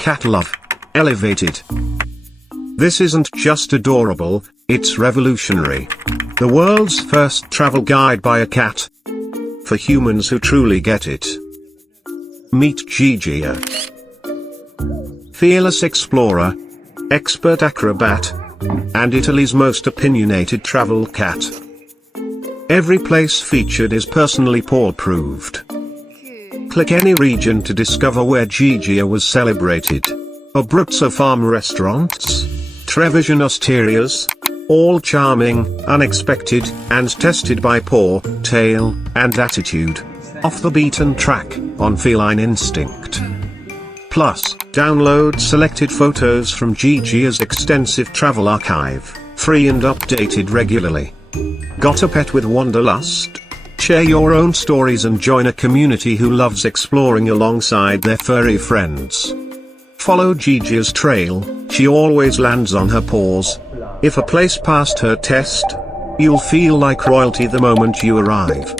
Cat love. Elevated. This isn't just adorable, it's revolutionary. The world's first travel guide by a cat. For humans who truly get it. Meet Gigia. Fearless explorer, expert acrobat, and Italy's most opinionated travel cat. Every place featured is personally paw-approved. Click any region to discover where Gigia was celebrated. Abruzzo farm restaurants, Trevisian osterias, all charming, unexpected, and tested by paw, tail, and attitude. Off the beaten track, on feline instinct. Plus, download selected photos from Gigia's extensive travel archive, free and updated regularly. Got a pet with wanderlust? Share your own stories and join a community who loves exploring alongside their furry friends. Follow Gigia's trail, she always lands on her paws. If a place passed her test, you'll feel like royalty the moment you arrive.